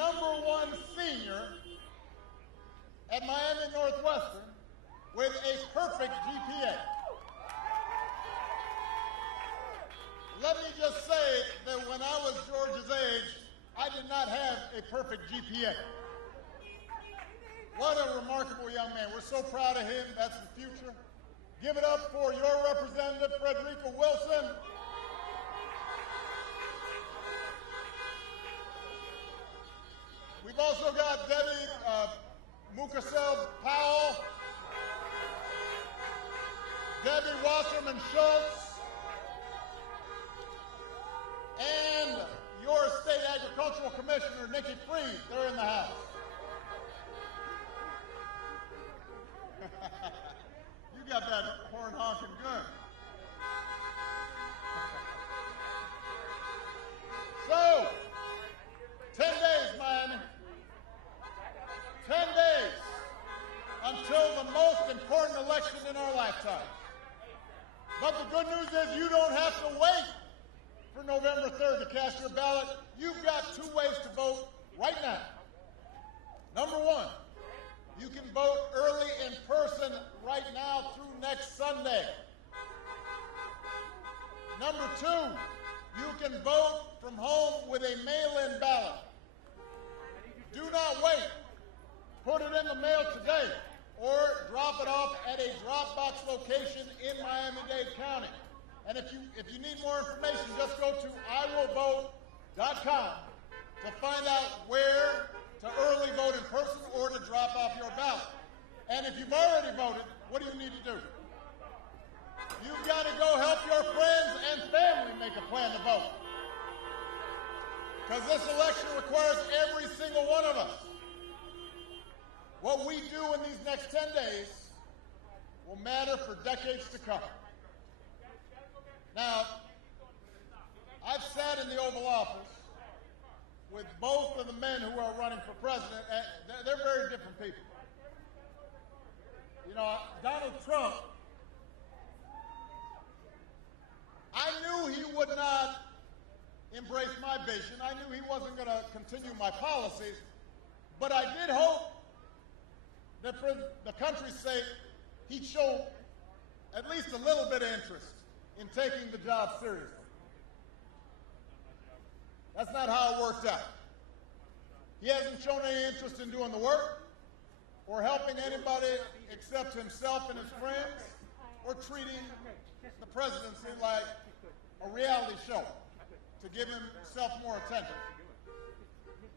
#1 senior at Miami Northwestern with a perfect GPA. Let me just say that when I was George's age, I did not have a perfect GPA. What a remarkable young man. We're so proud of him. That's the future. Give it up for your representative, Frederica Wilson. We've also got Debbie Mukasel-Powell, Debbie Wasserman-Schultz, and your state agricultural commissioner, Nikki Freed. They're in the house. You got that horn honking good. So, 10 days, Miami. 10 days until the most important election in our lifetime. But the good news is you don't have to wait for November 3rd to cast your ballot. You've got 2 ways to vote right now. Number 1, you can vote early in person right now through next Sunday. Number 2, you can vote from home with a mail-in ballot. Do not wait. Put it in the mail today or drop it off at a drop-box location in Miami-Dade County. And if you need more information, just go to iwillvote.com to find out where to early vote in person or to drop off your ballot. And if you've already voted, what do you need to do? You've got to go help your friends and family make a plan to vote. Because this election requires every single one of us. What we do in these next 10 days will matter for decades to come. Now, I've sat in the Oval Office with both of the men who are running for president, and they're very different people. You know, Donald Trump, I knew he would not embrace my vision. I knew he wasn't going to continue my policies, but I did hope that for the country's sake, he'd show at least a little bit of interest in taking the job seriously. That's not how it worked out. He hasn't shown any interest in doing the work or helping anybody except himself and his friends or treating the presidency like a reality show to give himself more attention.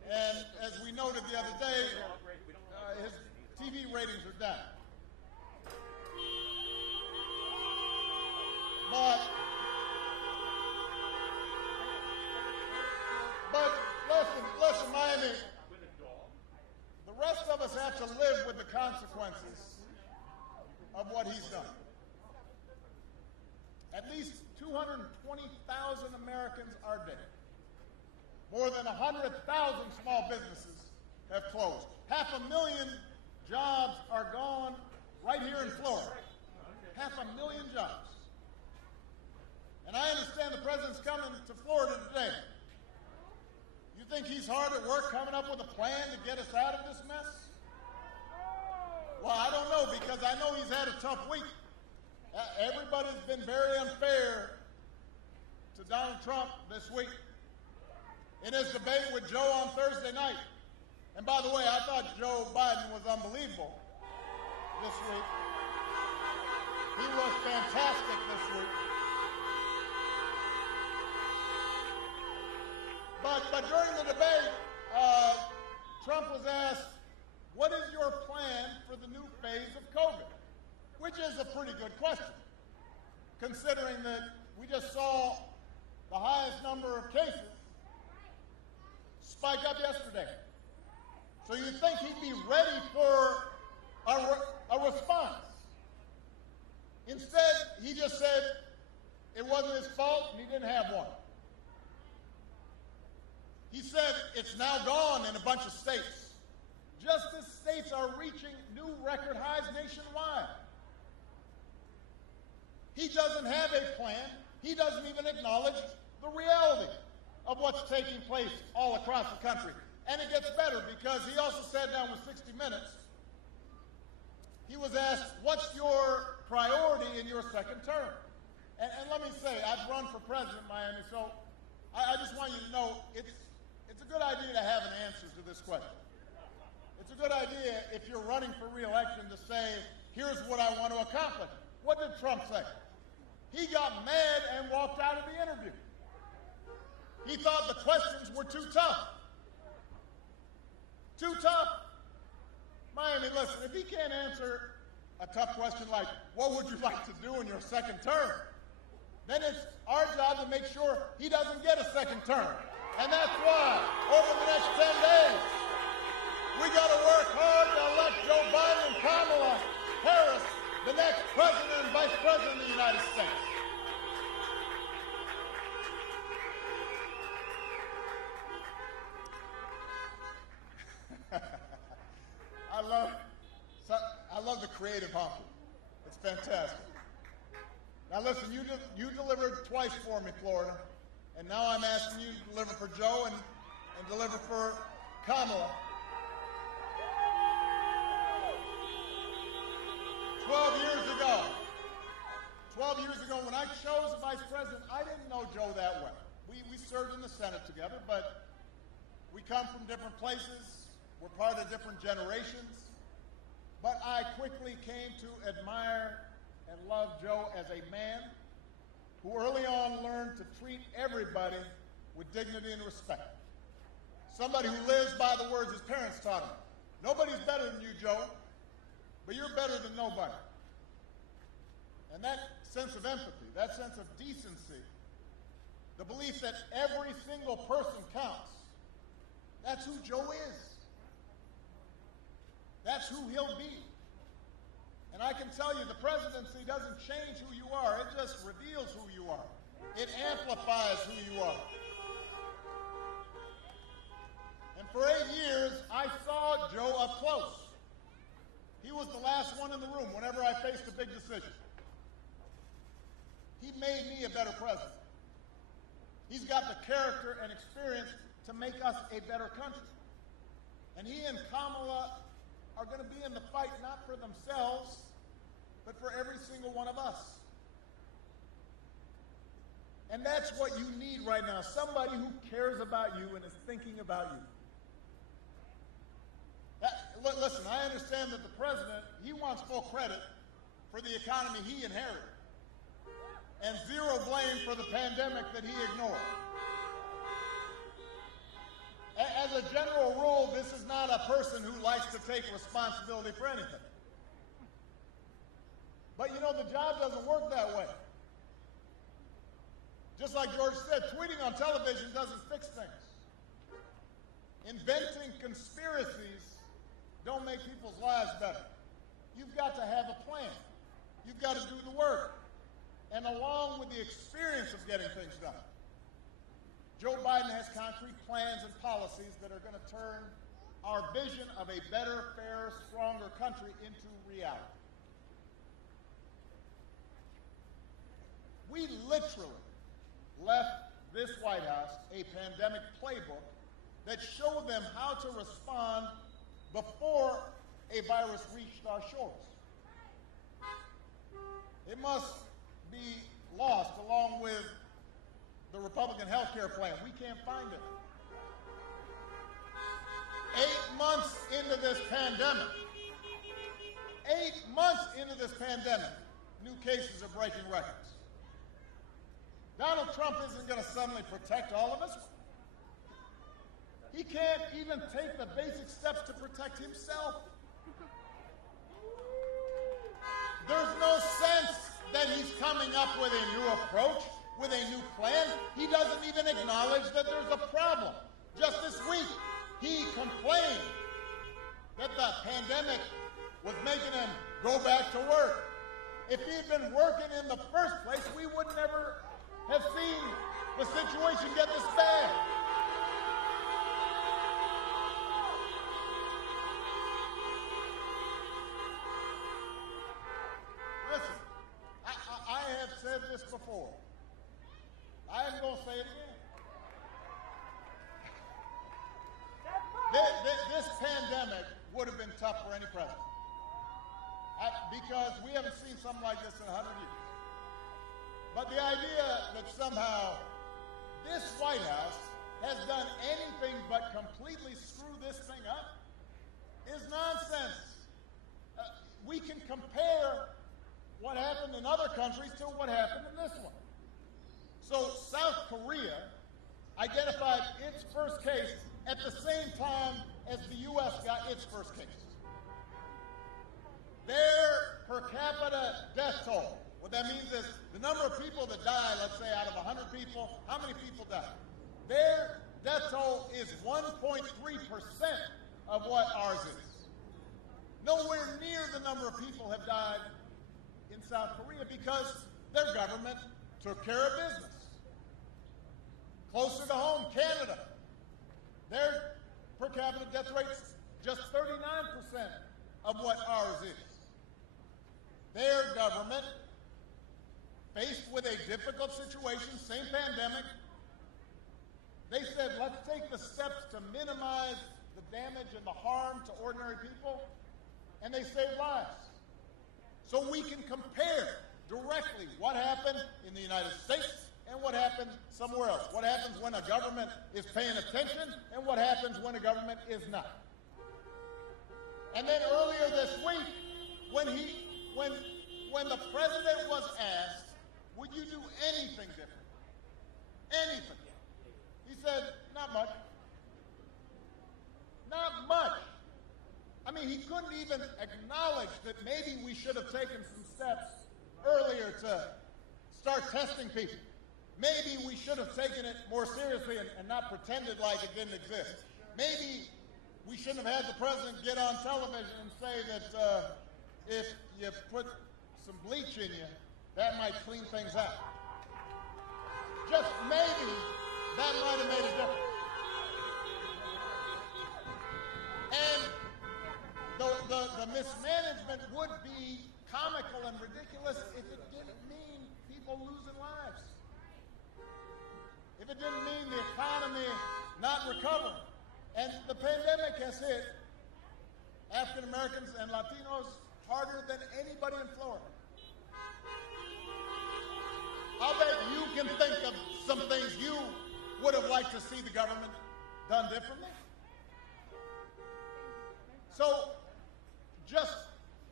And as we noted the other day, his TV ratings are down. But listen, Miami, the rest of us have to live with the consequences of what he's done. At least 220,000 Americans are dead. More than 100,000 small businesses have closed. 500,000 jobs are gone right here in Florida. 500,000 jobs. And I understand the president's coming to Florida today. You think he's hard at work coming up with a plan to get us out of this mess? Well, I don't know, because I know he's had a tough week. Everybody's been very unfair to Donald Trump this week. In his debate with Joe on Thursday night, and by the way, I thought Joe Biden was unbelievable this week. He was fantastic this week. But during the debate, Trump was asked, what is your plan for the new phase of COVID? Which is a pretty good question, considering that we just saw the highest number of cases spike up yesterday. So you'd think he'd be ready for a response. Instead, he just said it wasn't his fault and he didn't have one. He said it's now gone in a bunch of states, just as states are reaching new record highs nationwide. He doesn't have a plan. He doesn't even acknowledge the reality of what's taking place all across the country. And it gets better because he also sat down with 60 Minutes. He was asked, what's your priority in your second term? And let me say, I've run for president in Miami, so I just want you to know it's a good idea to have an answer to this question. It's a good idea if you're running for re-election to say, here's what I want to accomplish. What did Trump say? He got mad and walked out of the interview. He thought the questions were too tough. Too tough. Miami, listen, if he can't answer a tough question like, what would you like to do in your second term? Then it's our job to make sure he doesn't get a second term. And that's why, over the next 10 days, we got to work hard to elect Joe Biden and Kamala Harris the next president and vice president of the United States. I love the creative honking. It's fantastic. Now listen, you delivered twice for me, Florida, and now I'm asking you to deliver for Joe and deliver for Kamala. 12 years ago, when I chose a vice president, I didn't know Joe that well. We served in the Senate together, but we come from different places. We're part of different generations. But I quickly came to admire and love Joe as a man who early on learned to treat everybody with dignity and respect. Somebody who lives by the words his parents taught him. Nobody's better than you, Joe, but you're better than nobody. And that sense of empathy, that sense of decency, the belief that every single person counts, that's who Joe is. That's who he'll be. And I can tell you, the presidency doesn't change who you are. It just reveals who you are. It amplifies who you are. And for 8 years, I saw Joe up close. He was the last one in the room whenever I faced a big decision. He made me a better president. He's got the character and experience to make us a better country. And he and Kamala are going to be in the fight not for themselves, but for every single one of us. And that's what you need right now, somebody who cares about you and is thinking about you. Listen, I understand that the president, he wants full credit for the economy he inherited and zero blame for the pandemic that he ignored. As a general rule, this is not a person who likes to take responsibility for anything. But you know, the job doesn't work that way. Just like George said, tweeting on television doesn't fix things. Inventing conspiracies don't make people's lives better. You've got to have a plan. You've got to do the work. And along with the experience of getting things done, Joe Biden has concrete plans and policies that are going to turn our vision of a better, fairer, stronger country into reality. We literally left this White House a pandemic playbook that showed them how to respond before a virus reached our shores. It must be lost along with the Republican health care plan. We can't find it. 8 months into this pandemic, 8 months into this pandemic, new cases are breaking records. Donald Trump isn't going to suddenly protect all of us. He can't even take the basic steps to protect himself. There's no sense that he's coming up with a new approach, with a new plan. He doesn't even acknowledge that there's a problem. Just this week, he complained that the pandemic was making him go back to work. If he had been working in the first place, we would never have seen the situation get this bad. Listen, I have said this before. I am going to say it again. pandemic would have been tough for any president because we haven't seen something like this in 100 years. But the idea that somehow this White House has done anything but completely screw this thing up is nonsense. We can compare what happened in other countries to what happened in this one. So South Korea identified its first case at the same time as the U.S. got its first case. Their per capita death toll, what that means is the number of people that die, let's say out of 100 people, how many people die? Their death toll is 1.3% of what ours is. Nowhere near the number of people have died in South Korea because their government took care of business. Closer to home, Canada, their per capita death rate's just 39% of what ours is. Their government, faced with a difficult situation, same pandemic, they said, let's take the steps to minimize the damage and the harm to ordinary people, and they saved lives. So we can compare directly what happened in the United States and what happened somewhere else. What happens when a government is paying attention and what happens when a government is not. And then earlier this week, when the president was asked, would you do anything different? Anything. He said, not much. Not much. I mean, he couldn't even acknowledge that maybe we should have taken some steps earlier to start testing people. Maybe we should have taken it more seriously and not pretended like it didn't exist. Maybe we shouldn't have had the president get on television and say that if you put some bleach in you, that might clean things out. Just maybe that might have made a difference. And the mismanagement would be comical and ridiculous if it didn't mean people losing lives. If it didn't mean the economy not recovering. And the pandemic has hit African Americans and Latinos harder than anybody in Florida. I'll bet you can think of some things you would have liked to see the government done differently. So, just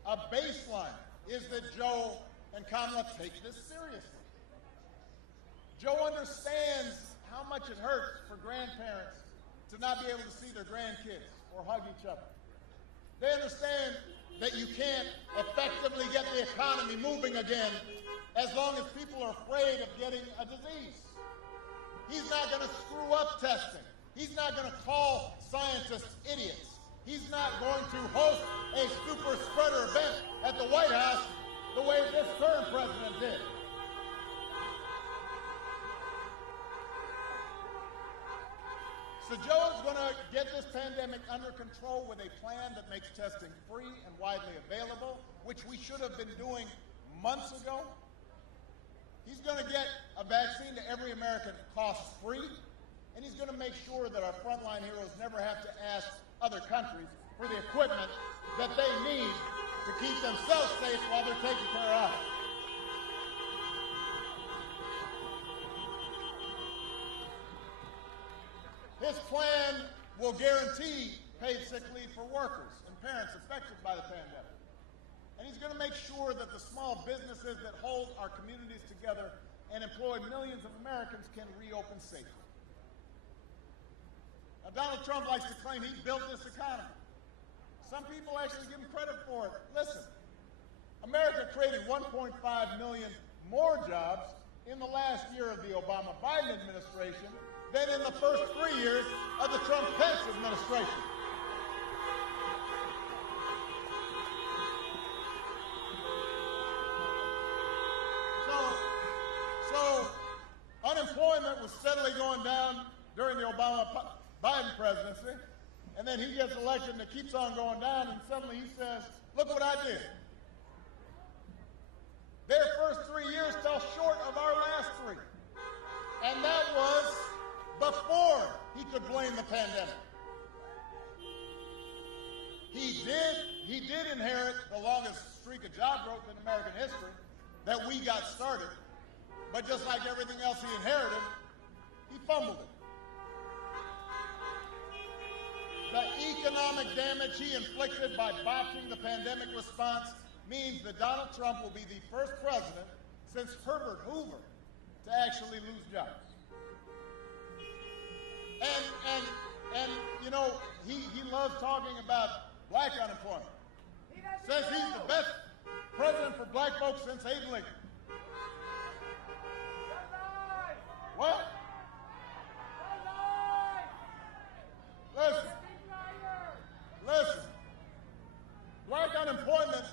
a baseline is that Joe and Kamala take this seriously. Joe understands how much it hurts for grandparents to not be able to see their grandkids or hug each other. They understand that you can't effectively get the economy moving again as long as people are afraid of getting a disease. He's not going to screw up testing. He's not going to call scientists idiots. He's not going to host a super spreader event at the White House the way this current president did. So Joe's going to get this pandemic under control with a plan that makes testing free and widely available, which we should have been doing months ago. He's going to get a vaccine to every American cost-free, and he's going to make sure that our frontline heroes never have to ask other countries for the equipment that they need to keep themselves safe while they're taking care of us. His plan will guarantee paid sick leave for workers and parents affected by the pandemic. And he's going to make sure that the small businesses that hold our communities together and employ millions of Americans can reopen safely. Now, Donald Trump likes to claim he built this economy. Some people actually give him credit for it. Listen, America created 1.5 million more jobs in the last year of the Obama-Biden administration than in the first 3 years of the Trump-Pence administration. So unemployment was steadily going down during the Obama-Biden presidency, and then he gets elected and it keeps on going down, and suddenly he says, look what I did. Their first 3 years fell short of our last 3. And that was before he could blame the pandemic. He did inherit the longest streak of job growth in American history that we got started. But just like everything else he inherited, he fumbled it. The economic damage he inflicted by botching the pandemic response means that Donald Trump will be the first president since Herbert Hoover to actually lose jobs. And you know, he loves talking about black unemployment. Says he's the best president for black folks since Abe Lincoln. What? Listen. Black unemployment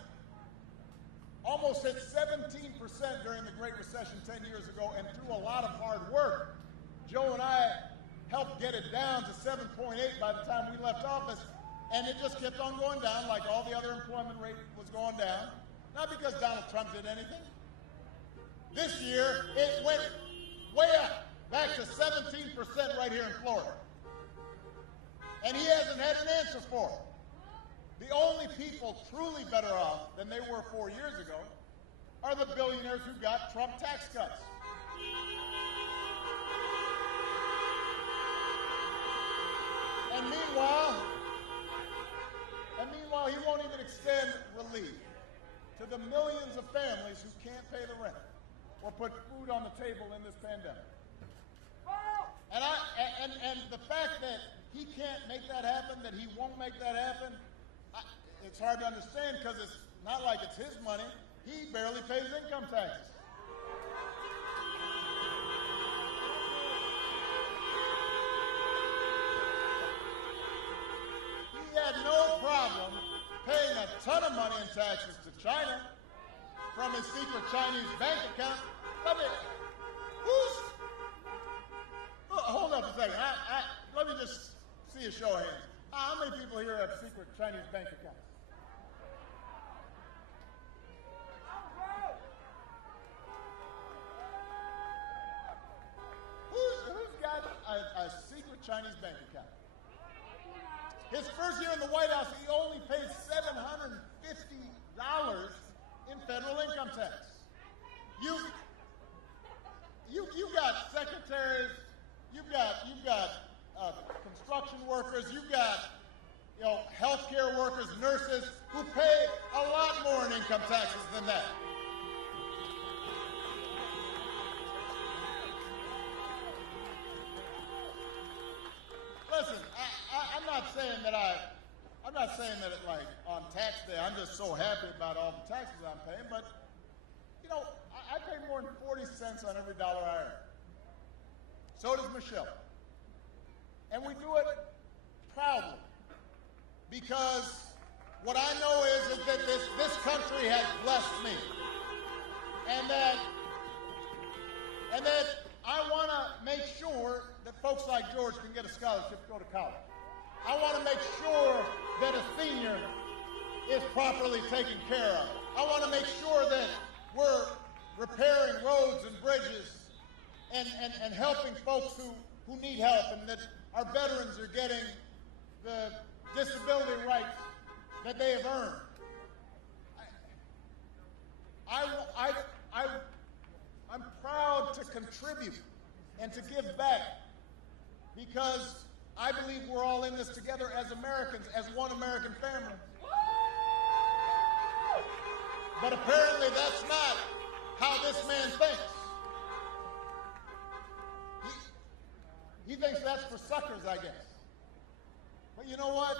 almost hit 17% during the Great Recession 10 years ago, and through a lot of hard work, Joe and I helped get it down to 7.8 by the time we left office, and it just kept on going down like all the other employment rate was going down. Not because Donald Trump did anything. This year, it went way up, back to 17% right here in Florida. And he hasn't had an answer for it. The only people truly better off than they were 4 years ago are the billionaires who got Trump tax cuts. And meanwhile, he won't even extend relief to the millions of families who can't pay the rent or put food on the table in this pandemic. And the fact that he can't make that happen, that he won't make that happen, it's hard to understand because it's not like it's his money. He barely pays income taxes. He had no problem paying a ton of money in taxes to China from his secret Chinese bank account. Hold up a second. Let me just see a show of hands. How many people here have secret Chinese bank accounts? Who's got a secret Chinese bank account? His first year in the White House, he only paid $750 in federal income tax. You got secretaries, you've got construction workers, you've got healthcare workers, nurses who pay a lot more in income taxes than that. Listen, I'm not saying that like on tax day I'm just so happy about all the taxes I'm paying, but I pay more than 40 cents on every dollar I earn. So does Michelle. And we do it proudly because what I know is that this country has blessed me, and that I want to make sure that folks like George can get a scholarship to go to college. I want to make sure that a senior is properly taken care of. I want to make sure that we're repairing roads and bridges and helping folks who need help, and that our veterans are getting the disability rights that they have earned. I'm proud to contribute and to give back because I believe we're all in this together as Americans, as one American family. But apparently that's not how this man thinks. He thinks that's for suckers, I guess. But you know what?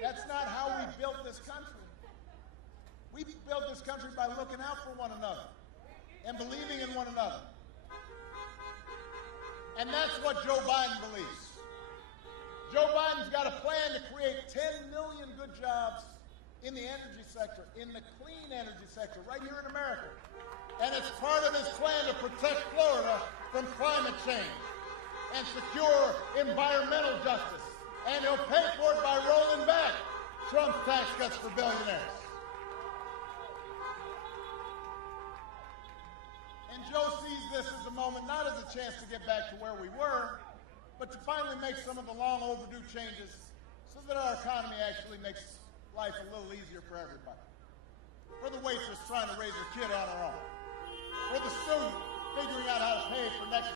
That's not how we built this country. We built this country by looking out for one another and believing in one another. And that's what Joe Biden believes. Joe Biden's got a plan to create 10 million good jobs in the energy sector, in the clean energy sector, right here in America. And it's part of his plan to protect Florida from climate change and secure environmental justice. And he'll pay for it by rolling back Trump's tax cuts for billionaires. And Joe sees this as a moment, not as a chance to get back to where we were, but to finally make some of the long overdue changes so that our economy actually makes life a little easier for everybody. For the waitress trying to raise her kid on her own. For the student figuring out how to pay for next